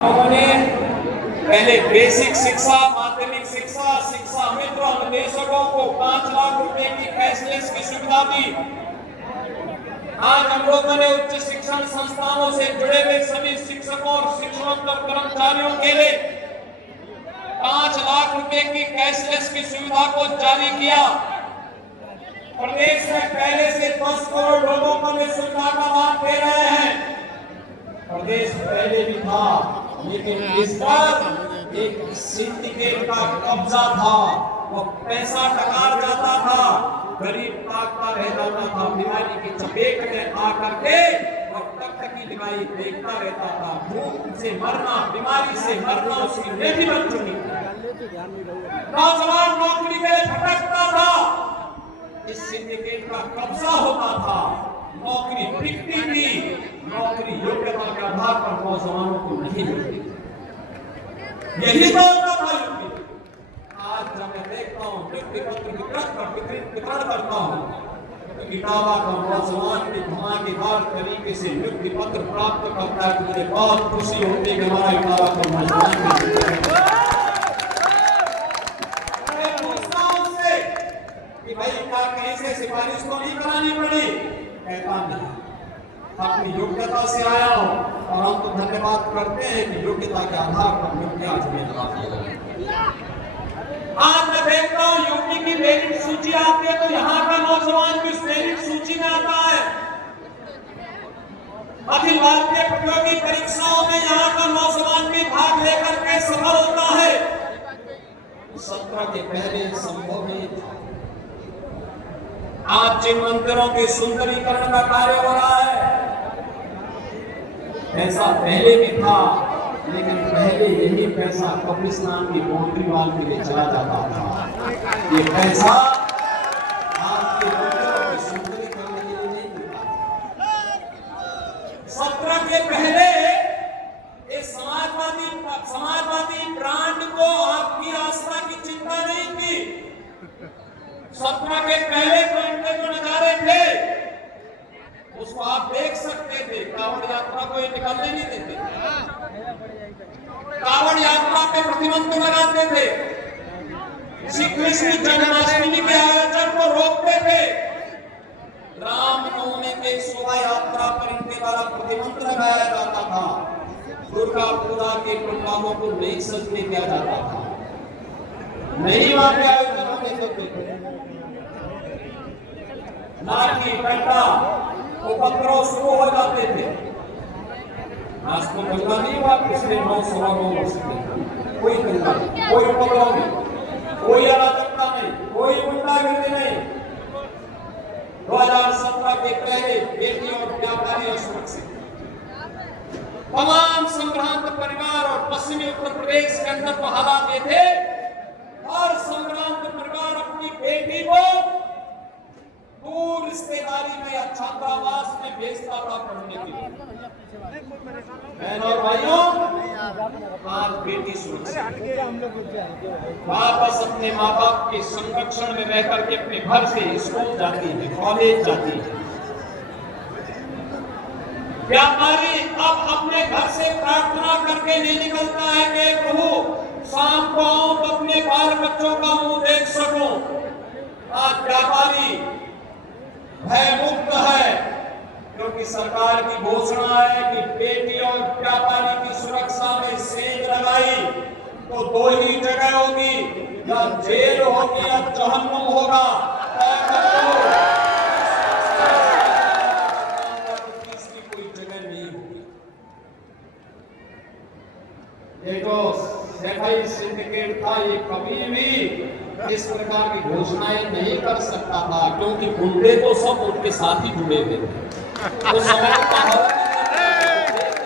उन्होंने पहले बेसिक शिक्षा, माध्यमिक शिक्षा, शिक्षा मित्र अन्वेषकों को 5 लाख रुपए की कैशलेस की सुविधा दी। आज हम लोगों ने उच्च शिक्षण संस्थानों से जुड़े हुए सभी शिक्षकों और शिक्षणोत्तर कर्मचारियों के लिए 5 लाख रुपए की कैशलेस की सुविधा को जारी किया। प्रदेश में पहले से 10 करोड़ लोगों को इस सुविधा का लाभ दे रहे हैं। प्रदेश पहले भी था, लेकिन इस बार एक सिंडिकेट का कब्जा था। वो पैसा टकार जाता था, गरीब ताकता रह जाता था, बीमारी की चपेट में आकर के वो टकटकी दिखाई देखता रहता था। भूख से मरना, बीमारी से मरना उसकी नीति बन चुकी थी। नौजवान नौकरी के लिए भटकता था, इस सिंडिकेट का कब्जा होता था, नौकरी बिकती थी, नौकरी योग्यता के आधार पर नौजवानों को नहीं मिलती। यही तो होता था यूपी। आज जब मैं देखता हूँ नियुक्ति पत्र वितरण करता हूँ तो इटावा का नौजवान की धमाकेदार तरीके से नियुक्ति पत्र प्राप्त करता है, मुझे बहुत खुशी होती है कि हमारा इटावा का नौजवान कि भाई क्या कहीं से सिफारिश तो नहीं करानी पड़ी, कहता नहीं, अपनी योग्यता से आया हूं और हम तो धन्यवाद करते हैं कि योग्यता के आधार पर नियुक्ति आज मिल रहा है। आज मैं देखता हूं यूपी की मेरिट सूची आती है तो यहाँ का नौजवान भी उस मेरिट सूची में आता है। अखिल भारतीय प्रतियोगी परीक्षाओं में यहाँ का नौजवान भी भाग लेकर के सफल होता है। 17 के पहले संभव नहीं था। आज जिन मंदिरों के सुंदरीकरण का कार्य हो रहा है, ऐसा पहले भी था, लेकिन पहले यही पैसा कब्रिस्तान की बाउंड्री वाल के लिए चला जाता था। ये पैसा आपके मंदिरों की सुंदरीकरण के लिए नहीं मिलता। 17 के पहले ये समाजवादी ब्रांड को आपकी आस्था की चिंता नहीं थी। 17 के पहले तो इनके जो नजारे थे उसको आप देख सकते थे। कांवड़ यात्रा को ये निकलने नहीं देते, कांवड़ यात्रा पे प्रतिबंध लगाते थे, श्री कृष्ण जन्माष्टमी के आयोजन को रोकते थे, रामनवमी के शोभा यात्रा पर इनके द्वारा प्रतिबंध लगाया जाता था, दुर्गा पूजा के पंडालों को नहीं सजने दिया जाता था, नहीं वहां पे आयोजन होने देते थे। लाठी डंडा उपद्रव शुरू हो जाते थे। आज तो दंगा नहीं हुआ पिछले 9-9 वर्ष में, कोई दंगा नहीं, कोई उपद्रव नहीं, कोई अराजकता नहीं, कोई गुंडागर्दी नहीं। 2017 के पहले बेटी और व्यापारी असुरक्षित, तमाम संभ्रांत परिवार और पश्चिमी उत्तर प्रदेश के अंदर तो हालात ये थे, और संभ्रांत परिवार अपनी बेटी को दूर रिश्तेदारी में या छात्रावास में भेजता था पढ़ने के लिए। बहनों और भाइयों, आज बेटी सुरक्षित वापस अपने माँ बाप के संरक्षण में रहकर के अपने घर से स्कूल जाती है, कॉलेज जाती है। व्यापारी अब अपने घर से प्रार्थना करके नहीं निकलता है कि प्रभु शाम को आऊं तो अपने बाल बच्चों का मुंह देख सकूं। आज व्यापारी भय मुक्त है, क्योंकि सरकार की घोषणा है कि बेटी और व्यापारी की सुरक्षा में सेंध लगाई तो 2 ही जगह होगी, या जेल होगी या जहन्नुम होगा। इसकी कोई जगह नहीं होगी। ये जो सफाई सिंडिकेट था, ये कभी भी इस प्रकार की घोषणाएं नहीं कर सकता था, क्योंकि गुंडे तो सब उनके साथ ही जुड़े हुए थे। तो समय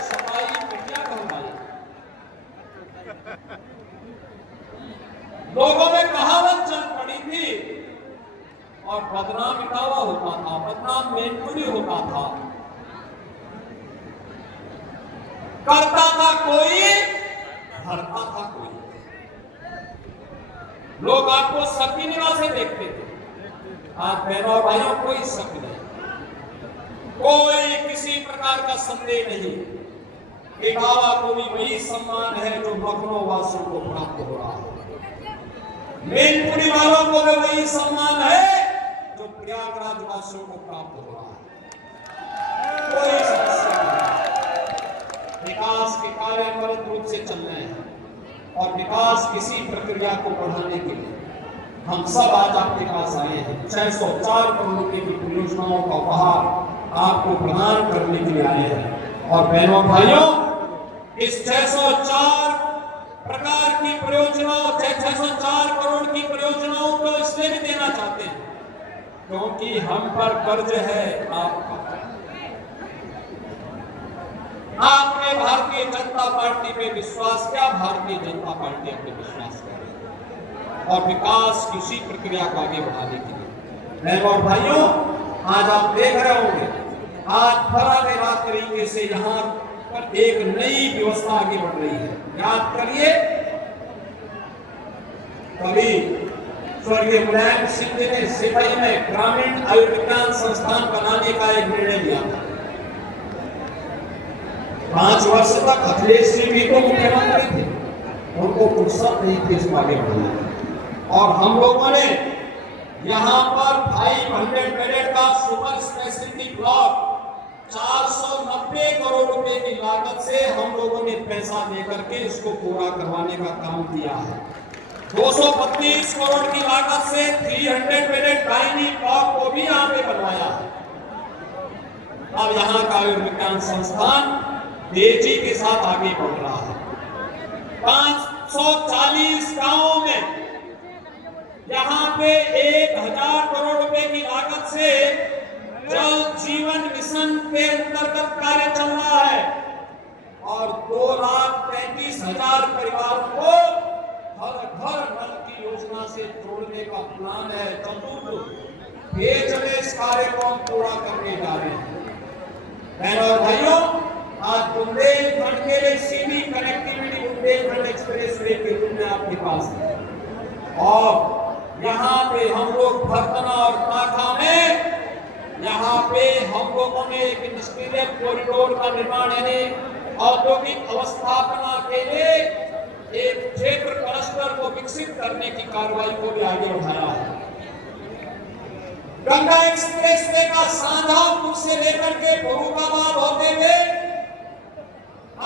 सफाई मीडिया करवाई, लोगों में कहावत चल पड़ी थी और बदनाम इटावा होता था, बदनाम मेनपुरी होता था। करता था कोई, हरता था कोई। लोग आपको शक्ति निवास से देखते थे। आज बहनों और भाइयों कोई शक नहीं, कोई किसी प्रकार का संदेह नहीं। इटावा को भी वही सम्मान है जो लखनऊ वासियों को प्राप्त हो रहा है। मैनपुरी वालों को भी वही सम्मान है जो प्रयागराज वासियों को प्राप्त हो रहा है। कोई समस्या नहीं। विकास के कार्य त्वरित रूप से चल रहे हैं और विकास किसी प्रक्रिया को बढ़ाने के लिए हम सब आज आपके पास आए हैं। 604 करोड़ रुपए की परियोजनाओं का उपहार आपको प्रदान करने के लिए आए हैं। और बहनों भाइयों, इस 604 प्रकार की परियोजनाओं 604 करोड़ की परियोजनाओं को इसलिए भी देना चाहते हैं क्योंकि हम पर कर्ज है आपका। आपने भारतीय जनता पार्टी पे विश्वास किया, भारतीय जनता पार्टी अपने विश्वास कर और विकास की उसी प्रक्रिया को आगे बढ़ाने के लिए। बहनों और भाइयों, आज आप देख रहे होंगे आज फरागेरा तरीके से यहाँ पर एक नई व्यवस्था आगे बढ़ रही है। याद करिए, कभी स्वर्गीय मुलायम सिंह जी ने सिपाही में ग्रामीण आयुर्विज्ञान संस्थान बनाने का एक निर्णय लिया था। 5 वर्ष तक अखिलेश जी भी तो मुख्यमंत्री थे, उनको फुर्सत नहीं थी इसको आगे बढ़ाने। और हम लोगों ने यहाँ पर 500 बेड का सुपर स्पेशलिटी ब्लॉक 490 करोड़ रुपए की लागत से हम लोगों ने पैसा देकर के इसको पूरा करवाने का काम किया है। 232 करोड़ की लागत से 300 बेड गायनी ब्लॉक को भी यहाँ पे बनवाया है। अब यहाँ का आयुर्विज्ञान संस्थान तेजी के साथ आगे बढ़ रहा है। 540 गांवों में यहाँ पे 1000 करोड़ रुपए की लागत से जल जीवन मिशन के अंतर्गत कार्य चल रहा है और 2,35,000 परिवारों को हर घर नल की योजना से जोड़ने का प्लान है। चतुर्थ पेयजल इस कार्य को हम पूरा करने जा रहे हैं। बहनों और भाइयों, आज बुंदेलखंड के लिए सीधी कनेक्टिविटी बुंदेलखंड एक्सप्रेस वे के रूप में आपके पास है और यहाँ पे हम लोग भरतना और ताखा में यहाँ पे हम लोगों ने एक इंडस्ट्रियल कॉरिडोर का निर्माण यानी औद्योगिक अवस्थापना के लिए एक क्षेत्र क्लस्टर को विकसित करने की कार्रवाई को भी आगे बढ़ाया है। गंगा एक्सप्रेस वे का शाहजहांपुर से लेकर के फरूखाबाद होते हुए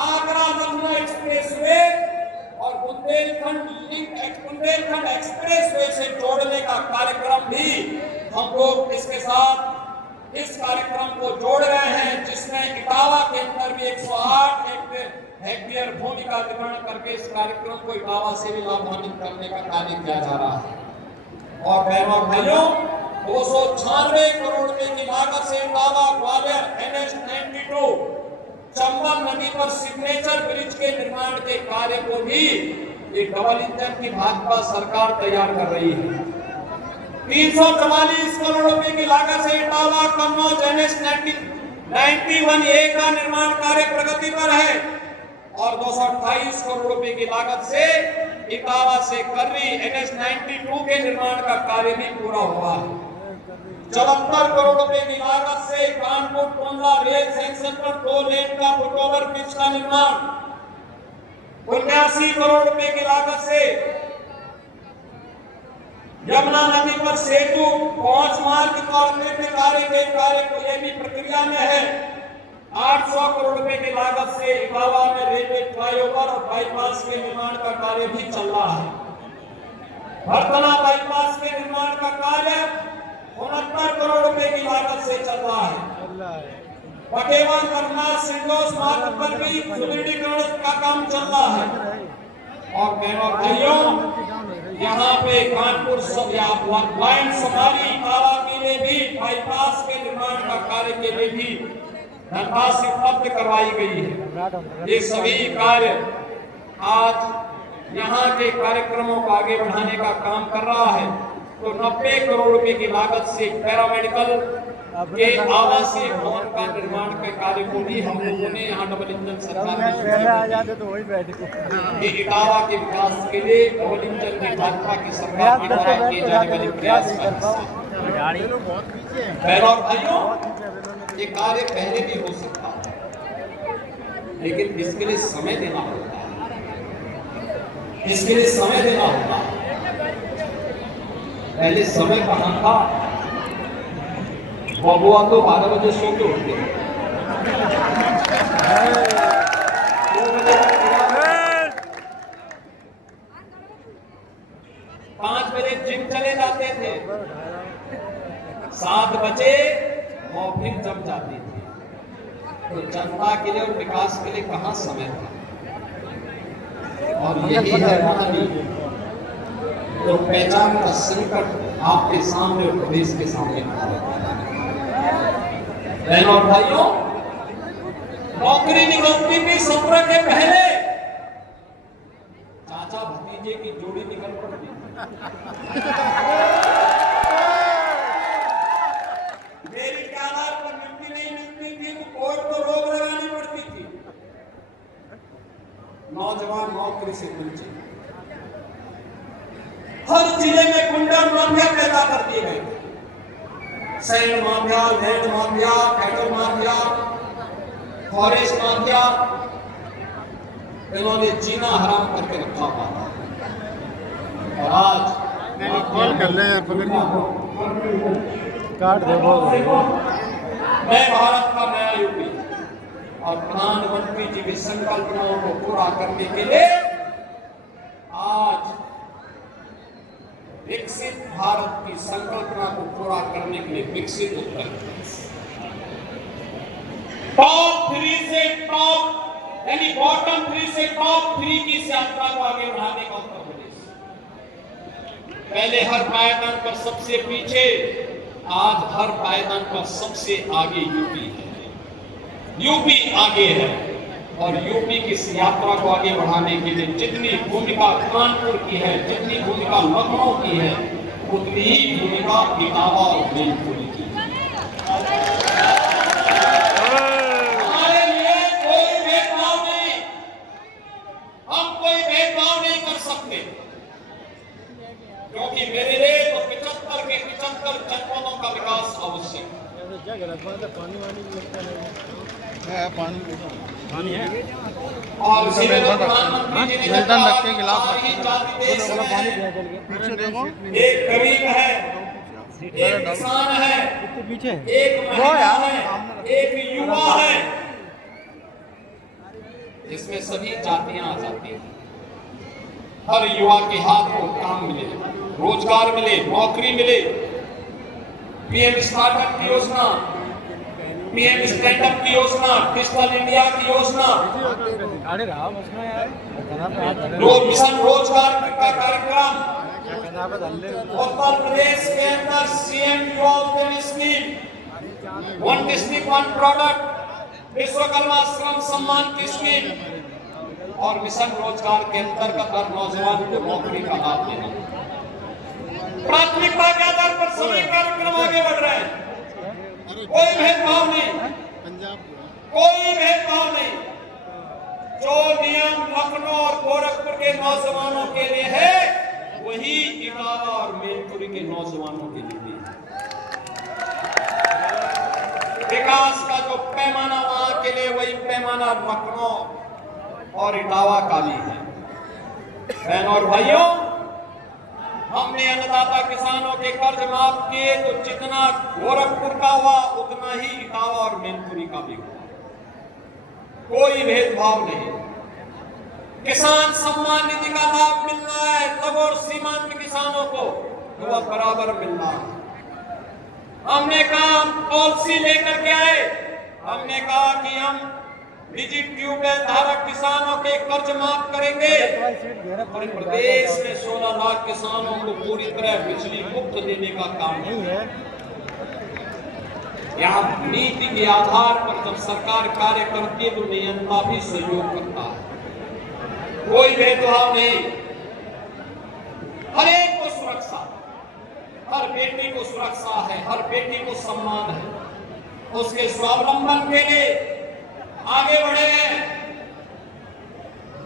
आगरा लखनऊ एक्सप्रेस वे और बुंदेलखंड एक्सप्रेस वे से जोड़ने का कार्यक्रम भी हम लोग इसके साथ इस कार्यक्रम को जोड़ रहे हैं, जिसमें इटावा के अंदर भी 108 हेक्टेयर भूमि का निर्माण करके इस कार्यक्रम को इटावा से भी लाभान्वित करने का कार्य किया जा रहा है। और बहनों भाइयों, 296 करोड़ रुपए की लागत से इटावा ग्वालियर NH-92 चंबल नदी पर सिग्नेचर ब्रिज के निर्माण के कार्य को भी एक डबल इंजन की भाजपा सरकार तैयार कर रही है। 344 करोड़ रुपए की लागत से इटावा कन्नौज NH-91A का निर्माण कार्य प्रगति पर है और 228 करोड़ रुपए की लागत से इटावा से कर्री NH-92 के निर्माण का कार्य भी पूरा हुआ है। 74 करोड़ रुपए की लागत से कानपुर टोंडा रेल सेक्शन पर 2 लेन का फुटओवर ब्रिज का निर्माण, 79 करोड़ रुपए की लागत से यमुना नदी पर सेतु 5 मार्ग तोड़ने के कार्य को यह भी प्रक्रिया में है। 800 करोड़ रुपए की लागत से इटावा में रेलवे फ्लाईओवर और बाईपास के निर्माण का कार्य भी चल रहा है। भरतना बाईपास के निर्माण का कार्य 69 करोड़ रुपए की लागत से चल रहा है। पटेवा करना सिंडोस मार्ग पर भी सुदृढ़ीकरण का काम चल रहा है। और बहनों भाइयों, यहाँ पे कानपुर लाइन समारी इटावा के लिए भी बाईपास के निर्माण का कार्य के लिए भी धनराशि उपलब्ध करवाई गई है। ये सभी कार्य आज यहाँ के कार्यक्रमों को आगे बढ़ाने का काम कर रहा है। तो 90 करोड़ रुपए की लागत से पैरामेडिकल के आवासीय भवन का निर्माण के कार्य को भी हम लोगों ने यहाँ डबल इंजन सरकार में इटावा के विकास के लिए डबल इंजन की भाजपा की सरकार द्वारा किए जाने वाले प्रयास का हिस्सा। भाइयों, ये कार्य पहले भी हो सकता है। लेकिन इसके लिए समय देना होता है, इसके लिए समय देना होता है। पहले समय कहां था? बबुआ तो 12 बजे सो के उठते हैं, 5 बजे जिम चले जाते थे, 7 बजे महफिल जम जाती थी। तो जनता के लिए और विकास के लिए कहां समय था? और यही है कहानी तो पहचान का संकट आपके सामने और प्रदेश के सामने खड़ा है। बहनों और भाइयों, नौकरी निकलती थी 17 के पहले, चाचा भतीजे की जोड़ी निकल पड़ती। मेरी के आधार पर मिलती नहीं मिलती थी तो कोर्ट को रोक लगानी पड़ती थी। नौजवान नौकरी से वंचित, हर जिले में गुंडा माफिया पैदा कर दिए गए। Sand mafia, land mafia, cattle mafia, forest mafia, इन्होंने जीना हराम करके रखा हुआ था। और आज कॉल कर ले यार, काट दे। मैं भारत का नया यूपी और प्रधानमंत्री जी की संकल्पनाओं को पूरा करने के लिए आज विकसित भारत की संकल्पना को पूरा करने के लिए विकसित उत्तर प्रदेश टॉप 3 से टॉप यानी बॉटम 3 से टॉप 3 की इस यात्रा को आगे बढ़ाने का उत्तर प्रदेश पहले हर पायदान पर सबसे पीछे, आज हर पायदान पर सबसे आगे यूपी है। यूपी आगे है और यूपी की इस यात्रा को आगे बढ़ाने के लिए जितनी भूमिका कानपुर की है, जितनी भूमिका लखनऊ की है, उतनी ही भूमिका इटावा और बेलपुर की है। हमारे लिए कोई भेदभाव नहीं, हम कोई भेदभाव नहीं कर सकते, क्योंकि मेरे लिए तो 75 के 75 जनपदों का विकास आवश्यक है। पानी है और प्रधानमंत्री जी ने कहा कि सारी जाति देश में एक गरीब है, एक किसान है, एक महिला है, एक युवा है, इसमें सभी जातियां आ जाती हैं। हर युवा के हाथ को काम मिले, रोजगार मिले, नौकरी मिले, पीएम स्टार्टअप की योजना, पीएम स्टैंडअप की योजना, डिजिटल इंडिया की योजना, मिशन रोजगार का कार्यक्रम, उत्तर प्रदेश के अंदर सीएम युवा उद्यम स्कीम, 1 डिस्ट्रिक्ट 1 प्रोडक्ट, विश्वकर्मा श्रम सम्मान की स्कीम और मिशन रोजगार के अंतर्गत हर नौजवान को नौकरी का लाभ देना। प्राथमिकता के आधार पर सभी कार्यक्रम आगे बढ़ रहे हैं, कोई भेदभाव नहीं, कोई भेदभाव नहीं। जो नियम लखनऊ और गोरखपुर के नौजवानों के लिए है, वही इटावा और मैनपुरी के नौजवानों के लिए भी है। विकास का जो पैमाना वहां के लिए, वही पैमाना लखनऊ और इटावा का भी है। बहनों और भाइयों, हमने अन्नदाता किसानों के कर्ज माफ किए तो जितना गोरखपुर का हुआ उतना ही इटावा और मैनपुरी का भी हुआ। कोई भेदभाव नहीं। किसान सम्मान निधि का लाभ मिल रहा है लघु और सीमांत किसानों को, वह बराबर मिल रहा है। हमने कहा हम पॉलिसी लेकर के आए, हमने कहा कि हम निजी ट्यूबवेल धारक किसानों के कर्ज माफ करेंगे और प्रदेश में 16 लाख किसानों को पूरी तरह बिजली मुक्त देने का काम नहीं है। यहाँ नीति के आधार पर जब सरकार कार्य करती है तो नियंता भी सहयोग करता है, कोई भेदभाव नहीं। हर एक को सुरक्षा, हर बेटी को सुरक्षा है, हर बेटी को सम्मान है, उसके स्वावलंबन के लिए आगे बढ़े हैं।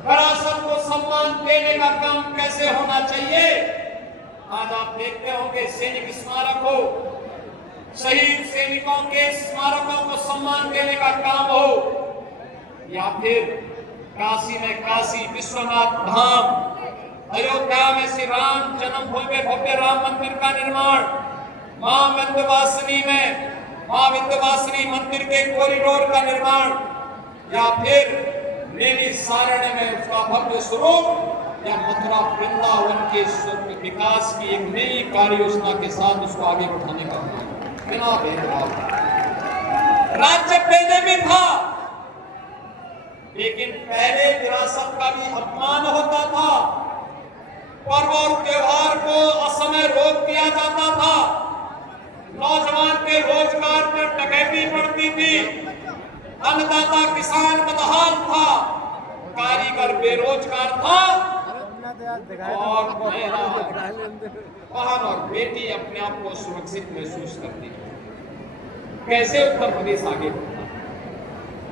विरासत को सम्मान देने का काम कैसे होना चाहिए? आज आप देखते होंगे सैनिक स्मारक हो, शहीद सैनिकों के स्मारकों को सम्मान देने का काम हो, या फिर काशी में काशी विश्वनाथ धाम, अयोध्या में श्री राम जन्मभूमि में भव्य राम मंदिर का निर्माण, मां विंध्यवासिनी में मां विंध्यवासिनी मंदिर के कॉरिडोर का निर्माण, या फिर मेरी सारण्य में उसका भव्य स्वरूप, या मथुरा वृंदावन के विकास की एक नई कार्य योजना के साथ उसको आगे बढ़ाने का बिना भेदभाव। राज्य पहले भी था, लेकिन पहले विरासत का भी अपमान होता था, पर्व और त्योहार को असमय रोक दिया जाता था, नौजवान के रोजगार पर डकैती पड़ती थी, अन्नदाता किसान बदहाल था, कारीगर बेरोजगार था, और बहन और बेटी अपने आप को सुरक्षित महसूस करती थी। कैसे उत्तर प्रदेश आगे बढ़ा?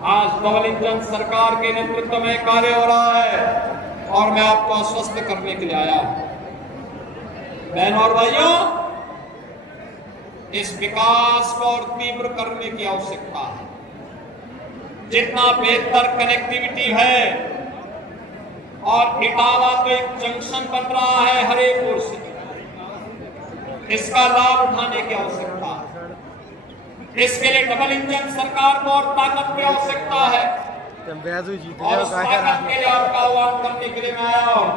आज धवल इंजन सरकार के नेतृत्व में कार्य हो रहा है और मैं आपको आश्वस्त करने के लिए आया हूं। बहनों और भाइयों, इस विकास को और तीव्र करने की आवश्यकता है। जितना बेहतर कनेक्टिविटी है, और इटावा तो एक जंक्शन बन रहा है हरेपुर से, इसका लाभ उठाने की आवश्यकता है। इसके लिए डबल इंजन सरकार को और ताकत की आवश्यकता है, और उस ताकत के लिए आपका आह्वान करने के लिए मैं आया हूं।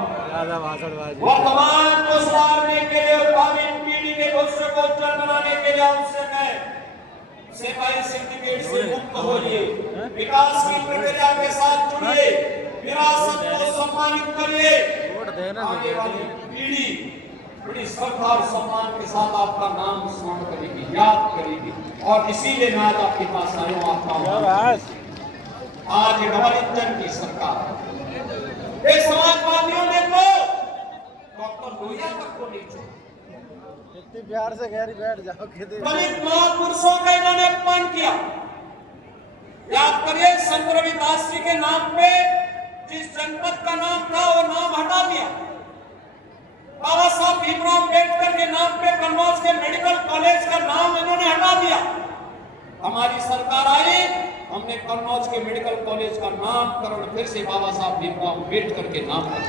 वर्तमान को सुधारने के लिए और भावी पीढ़ी के भविष्य को उज्जवल बनाने के लिए आवश्यक है सेवाई सिंडिकेट से मुक्त होइए, विकास की प्रक्रिया के साथ जुड़िए, विरासत को सम्मानित करिए, आगे वाली पीढ़ी बड़ी श्रद्धा और सम्मान के साथ आपका नाम स्मरण करेगी, याद करेगी। और इसीलिए मैं आज आपके पास आया हूं। आपका आज डबल इंजन की सरकार, एक समाजवादियों ने तो डॉक्टर लोहिया तक को नहीं छोड़ा, प्यार से गहरी बैठ जाओ। दलित महापुरुषों का इन्होंने अपमान किया। याद करिए, संत रविदास जी के नाम पे जिस जनपद का नाम था वो नाम हटा दिया। बाबा साहब भीमराव अम्बेडकर के नाम पे कन्नौज के मेडिकल कॉलेज का नाम इन्होंने हटा दिया। हमारी सरकार आई, हमने कन्नौज के मेडिकल कॉलेज का नामकरण फिर से बाबा साहब भीमराव अम्बेडकर के नाम पर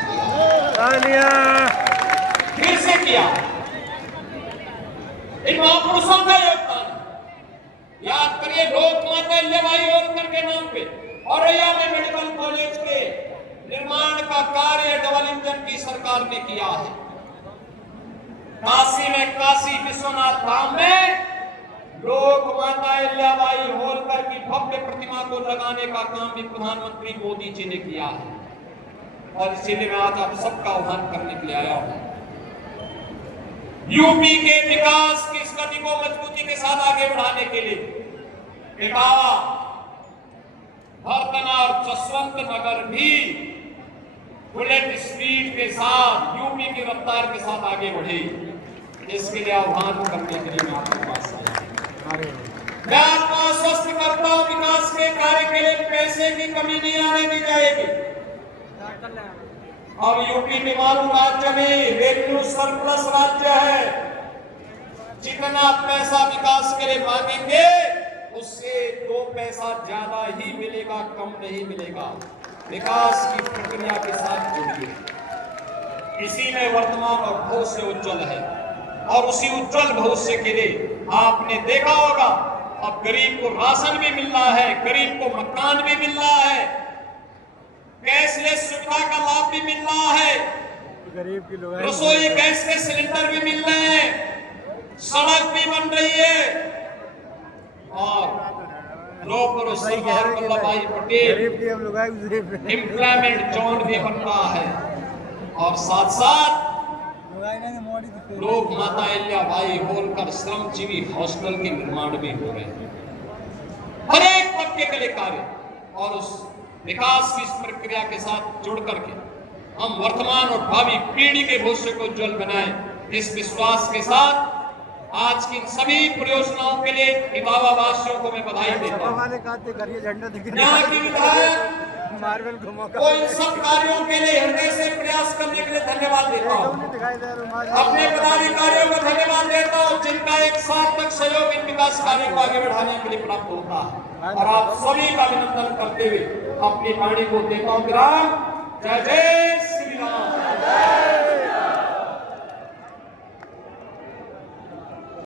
किया, फिर से किया। इन महापुरुषों का योगदान याद करिए। लोक माता अहिल्याबाई होलकर के नाम पे औरैया में मेडिकल कॉलेज के निर्माण का कार्य डबल इंजन की सरकार ने किया है। काशी में काशी विश्वनाथ धाम में लोक माता अहिल्याबाई होलकर की भव्य प्रतिमा को लगाने का काम भी प्रधानमंत्री मोदी जी ने किया है, और इसीलिए मैं आज आप सबका आह्वान करने के लिए आया हूं। यूपी के विकास की इस गति को मजबूती के साथ आगे बढ़ाने के लिए इटावा, हरदना और जसवंत नगर भी बुलेट स्पीड के साथ यूपी की रफ्तार के साथ आगे बढ़े। इसके लिए आह्वान करने के लिए मैं आपके पास आया। मैं आपको आश्वस्त करता हूं, विकास के कार्य के लिए पैसे की कमी नहीं आने दी जाएगी। अब यूपी के मालूम राज्य में रेवेन्यू सरप्लस राज्य है। जितना पैसा विकास के लिए मांगेंगे उससे 2 पैसा ज्यादा ही मिलेगा, कम नहीं मिलेगा। विकास की प्रक्रिया के साथ जुड़िए, इसी में वर्तमान और भविष्य उज्जवल है। और उसी उज्जवल भविष्य के लिए आपने देखा होगा, अब गरीब को राशन भी मिल रहा है, गरीब को मकान भी मिल रहा है, कैशलेस सुविधा का लाभ भी मिल रहा है, गरीब की लोग रसोई गैस के सिलेंडर भी मिल रहे हैं, सड़क भी बन रही है, और लोग सरदार वल्लभ भाई पटेल एम्प्लॉयमेंट जोन भी बन रहा है, और साथ साथ लोक माता अहिल्याबाई होलकर श्रमजीवी हॉस्टल के निर्माण भी हो रहे हैं। हर एक तबके के लिए कार्य, और उस विकास की इस प्रक्रिया के साथ जुड़ करके हम वर्तमान और भावी पीढ़ी के भविष्य को उज्जवल बनाएं। इस विश्वास के साथ आज की सभी परियोजनाओं के लिए इटावा वासियों को मैं बधाई देता हूं। यहाँ की विधायक को इन सब कार्यों के लिए हृदय से प्रयास करने के लिए धन्यवाद देता हूँ। नहीं दिखाई दे रुमाल। अपने पदाधिकारियों को धन्यवाद देता हूँ जिनका एक साथ तक सहयोग इन विकास कार्य को आगे बढ़ाने के लिए प्राप्त होता है। और आप सभी का अभिनंदन करते हुए अपनी वाणी को देता हूँ विराम। जय जय